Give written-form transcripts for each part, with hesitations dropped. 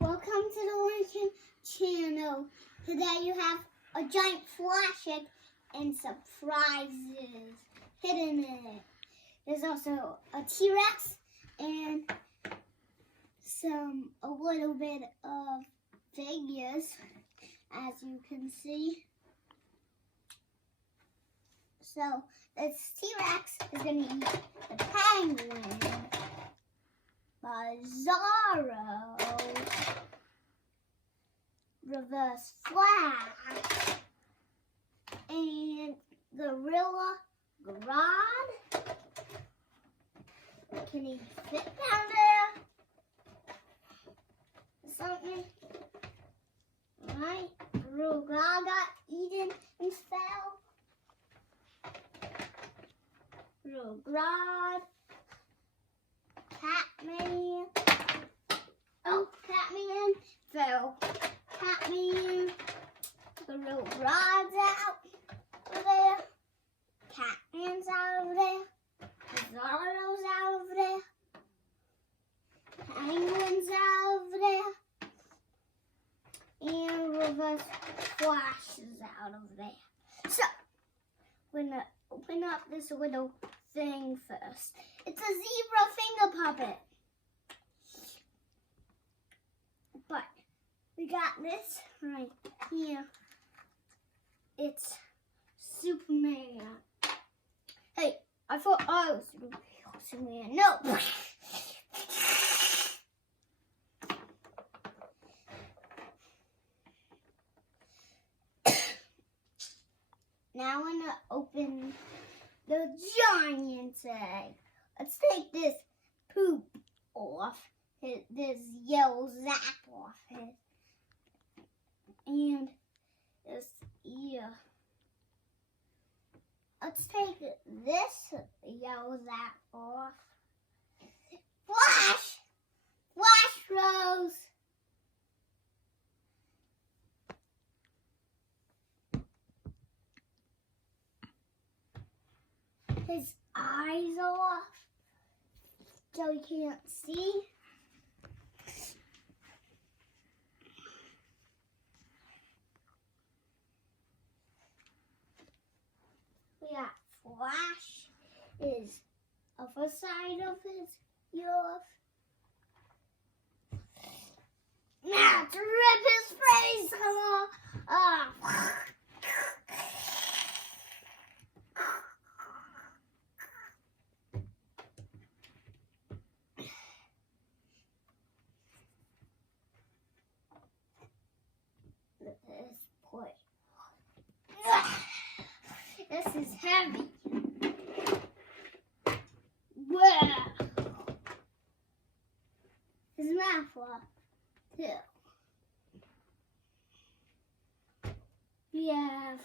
Welcome to the Lincoln channel. Today you have a giant flashlight and surprises hidden in it. There's also a T-Rex and a little bit of figures, as you can see. So this T-Rex is going to eat the penguin, Bizarro, Reverse Flash, and Gorilla Grodd. Can he fit down there? Something? Right? Gorilla Grodd got eaten and fell. Gorilla Grodd. Catman. Oh, Catman fell. Catman. Gorilla Grodd's out over there. Catman's out over there. Bizarro's out over there. Penguin's out over there. And Reverse Flash is out over there. So, we're going to open up this little thing first. It's a zebra finger puppet. But we got this right here. It's Superman. Hey, I thought I was Superman. No. Now I'm going to open the giant egg. Let's take this poop off, this yellow zap off it, and this ear. Let's take this yellow zap off. Flash! Flash Rose! His eyes are off, so he can't see. We got Flash, his upper side of his ear off. Now to rip his face off. This is heavy. Wow. His mouth off too. We have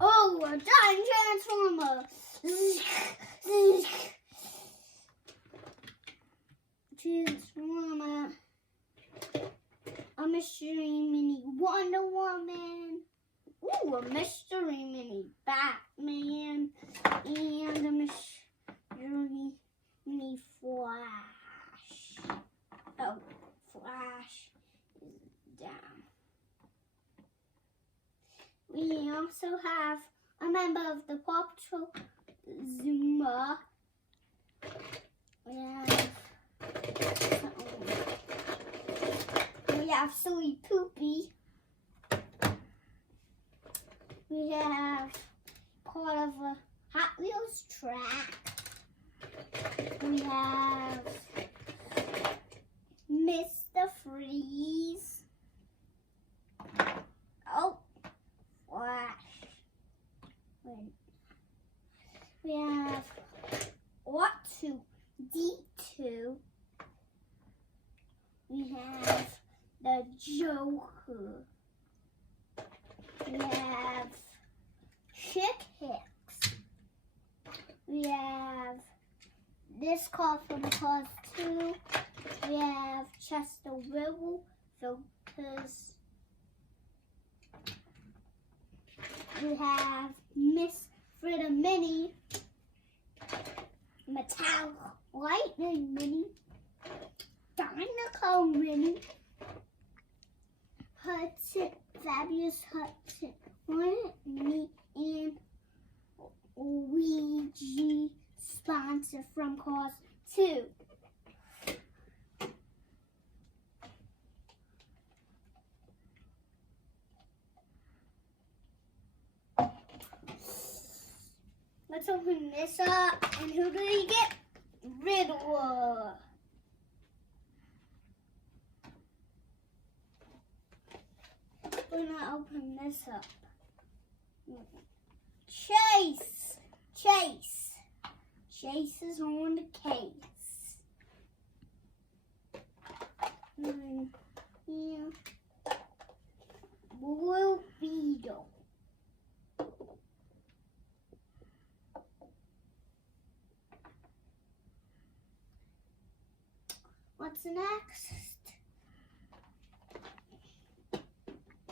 a giant transformer. Transformer. A mystery mini Wonder Woman. Ooh, a mystery mini Batman. And a mystery mini Flash. Oh, Flash is down. We also have a member of the Paw Patrol, Zuma. We have Silly Poopy. We have part of a Hot Wheels track. We have Mr. Freeze. Oh, Flash. We have R2-D2. We have the Joker. We have Chick Hicks. We have this car from Cars 2. We have Chester Wibble filters. We have Miss Fritter Mini, Metallic Lightning Mini, Dinoco Mini, Fabulous Hudson. Me and Ouija sponsor from Cause 2. Let's open this up. And who do we get? Riddler. We're gonna open this up. Chase. Chase is on the case. Yeah. Blue Beetle. What's next?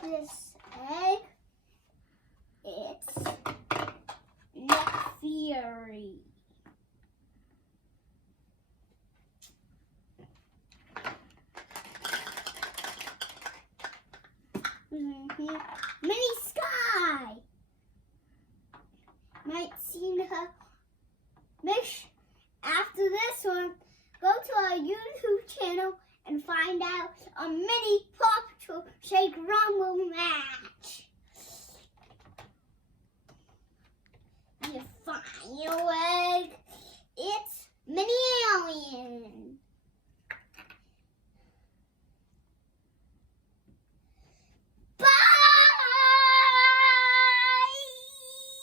This egg. It's Nick Fury. Mini Sky. Might see her. After this one, go to our YouTube channel and find out a mini Paw Patrol Shake Rumble match. Your final